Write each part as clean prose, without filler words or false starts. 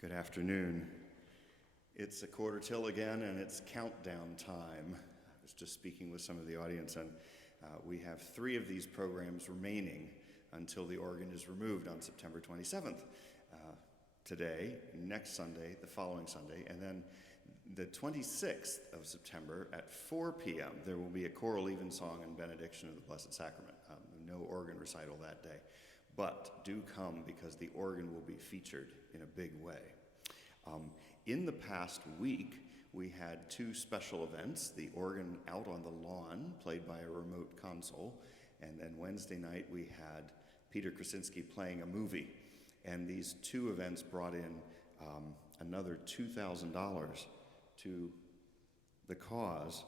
Good afternoon. It's a quarter till again, and it's countdown time. I was just speaking with some of the audience, and we have 3 of these programs remaining until the organ is removed on September 27th. Today, next Sunday, the following Sunday, and then the 26th of September at 4 p.m. there will be a choral evensong and benediction of the Blessed Sacrament. No organ recital that day. But do come because the organ will be featured in a big way. In the past week, we had 2 special events, the organ out on the lawn, played by a remote console, and then Wednesday night we had Peter Krasinski playing a movie. And these 2 events brought in another $2,000 to the cause.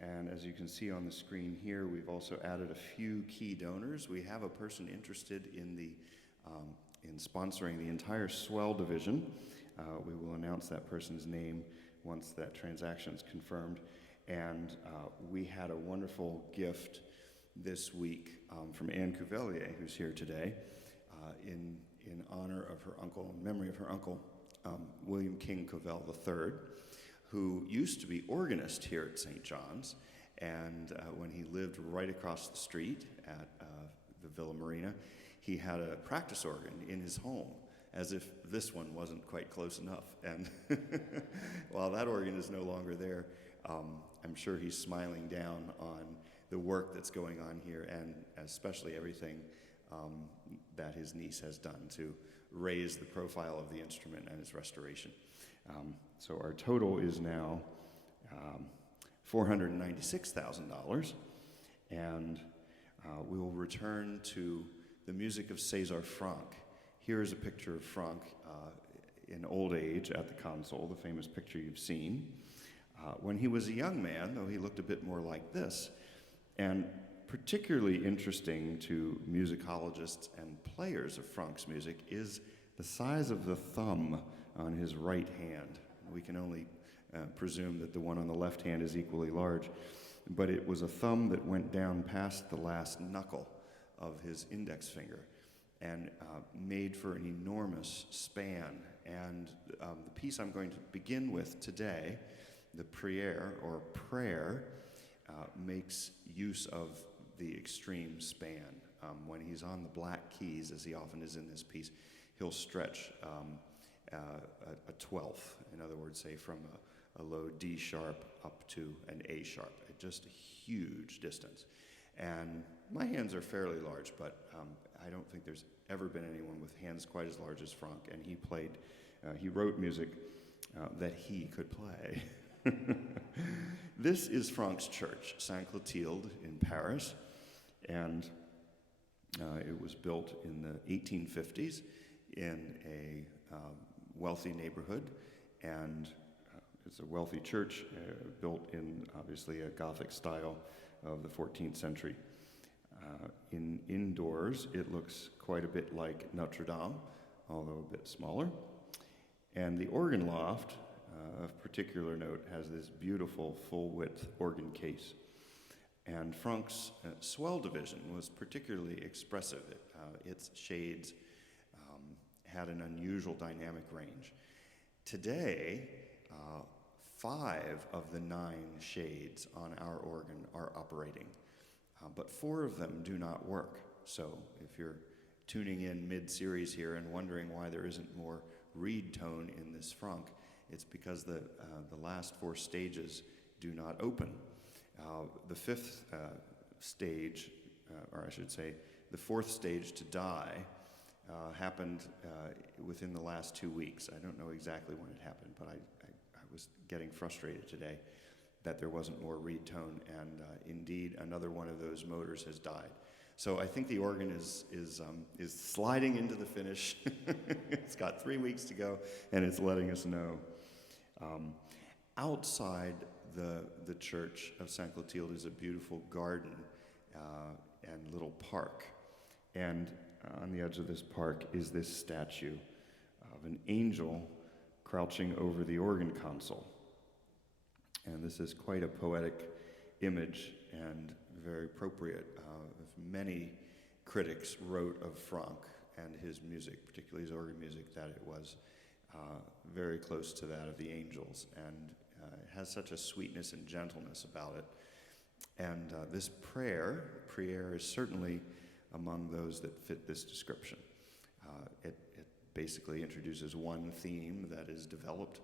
And as you can see on the screen here, we've also added a few key donors. We have a person interested in sponsoring the entire swell division. We will announce that person's name once that transaction is confirmed. And we had a wonderful gift this week from Anne Cuvelier, who's here today, in honor of her uncle, in memory of her uncle, William King Covell III, who used to be organist here at St. John's, and when he lived right across the street at the Villa Marina, he had a practice organ in his home, as if this one wasn't quite close enough. And while that organ is no longer there, I'm sure he's smiling down on the work that's going on here, and especially everything that his niece has done to raise the profile of the instrument and its restoration. So our total is now $496,000, and we will return to the music of César Franck. Here is a picture of Franck in old age at the console, the famous picture you've seen. When he was a young man, though, he looked a bit more like this. And particularly interesting to musicologists and players of Franck's music is the size of the thumb on his right hand. We can only presume that the one on the left hand is equally large, but it was a thumb that went down past the last knuckle of his index finger and made for an enormous span. And the piece I'm going to begin with today, the Prière or Prayer, makes use of the extreme span. When he's on the black keys, as he often is in this piece, he'll stretch a 12th, in other words, say from a low D sharp up to an A sharp, at just a huge distance. And my hands are fairly large, but I don't think there's ever been anyone with hands quite as large as Franck, and he wrote music that he could play. This is Franck's church, Sainte Clotilde in Paris, and it was built in the 1850s in a wealthy neighborhood, and it's a wealthy church built in obviously a Gothic style of the 14th century. Indoors, it looks quite a bit like Notre Dame, although a bit smaller. And the organ loft, of particular note, has this beautiful full-width organ case. And Franck's swell division was particularly expressive. Its shades had an unusual dynamic range. Today, 5 of the 9 shades on our organ are operating, but 4 of them do not work. So if you're tuning in mid-series here and wondering why there isn't more reed tone in this Franck, it's because the last 4 stages do not open. The 5th stage, or I should say, the 4th stage to die, happened within the last 2 weeks. I don't know exactly when it happened, but I was getting frustrated today that there wasn't more reed tone, and indeed another one of those motors has died. So I think the organ is sliding into the finish. It's got 3 weeks to go, and it's letting us know. Outside the church of Sainte Clotilde is a beautiful garden and little park. And on the edge of this park is this statue of an angel crouching over the organ console. And this is quite a poetic image and very appropriate. Many critics wrote of Franck and his music, particularly his organ music, that it was very close to that of the angels, and it has such a sweetness and gentleness about it. And this Prière, is certainly among those that fit this description. It basically introduces one theme that is developed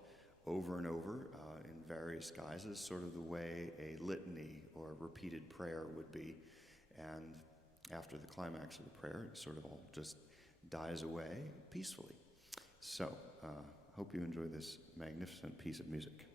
over and over in various guises, sort of the way a litany or a repeated prayer would be. And after the climax of the prayer, it sort of all just dies away peacefully. So, hope you enjoy this magnificent piece of music.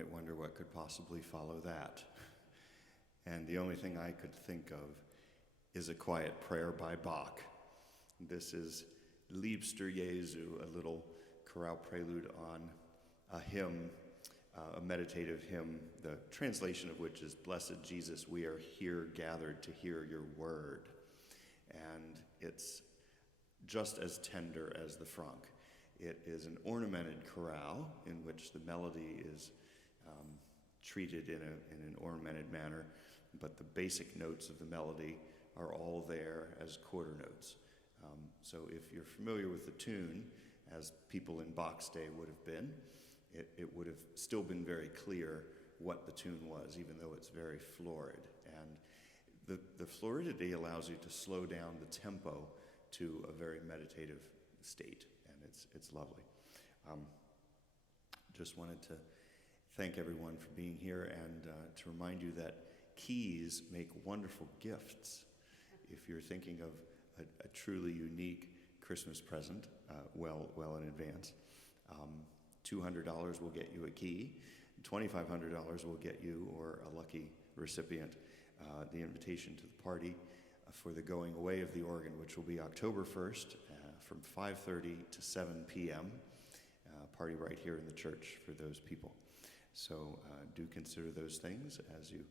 might wonder what could possibly follow that. And the only thing I could think of is a quiet prayer by Bach. This is Liebster, Jesu, a little chorale prelude on a hymn, a meditative hymn, the translation of which is, "Blessed Jesus, we are here gathered to hear your word." And it's just as tender as the Franck. It is an ornamented chorale in which the melody is treated in an ornamented manner, but the basic notes of the melody are all there as quarter notes. So if you're familiar with the tune, as people in Bach's day would have been, it would have still been very clear what the tune was, even though it's very florid. And the floridity allows you to slow down the tempo to a very meditative state, and it's lovely. Just wanted to thank everyone for being here, and to remind you that keys make wonderful gifts. If you're thinking of a truly unique Christmas present, well in advance, $200 will get you a key. $2,500 will get you, or a lucky recipient, the invitation to the party for the going away of the organ, which will be October 1st from 5:30 to 7 p.m. Party right here in the church for those people. So do consider those things as you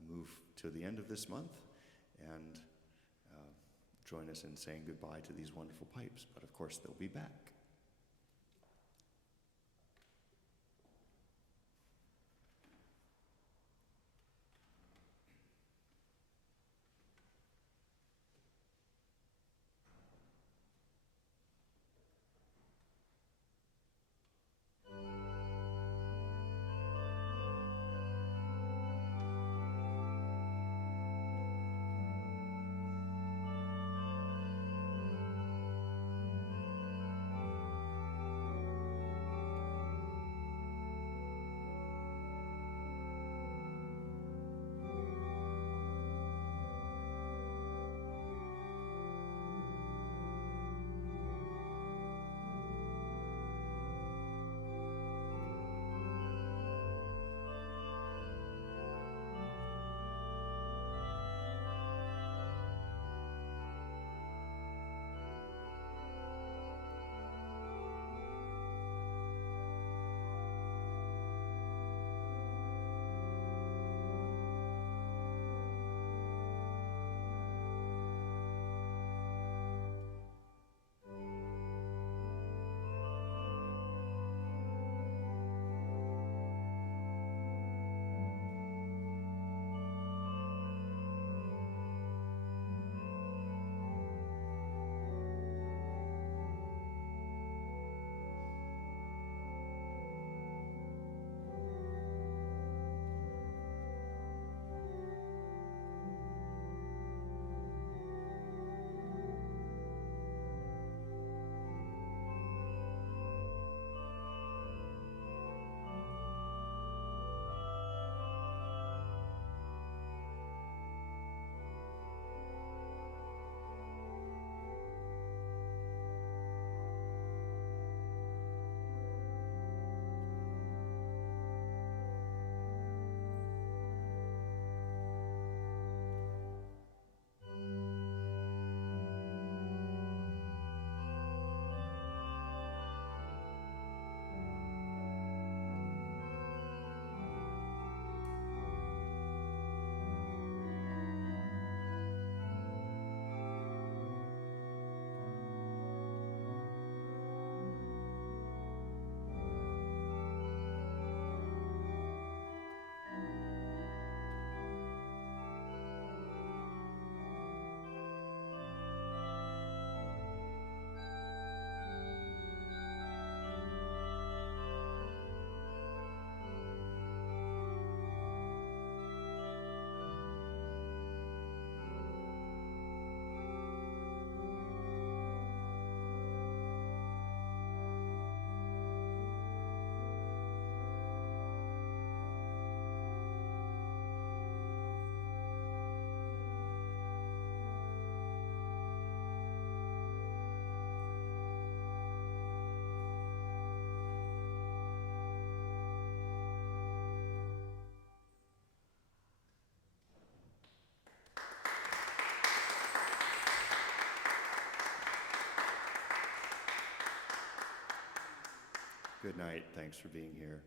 move to the end of this month, and join us in saying goodbye to these wonderful pipes. But of course, they'll be back. Good night. Thanks for being here.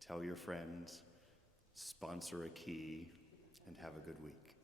Tell your friends, sponsor a key, and have a good week.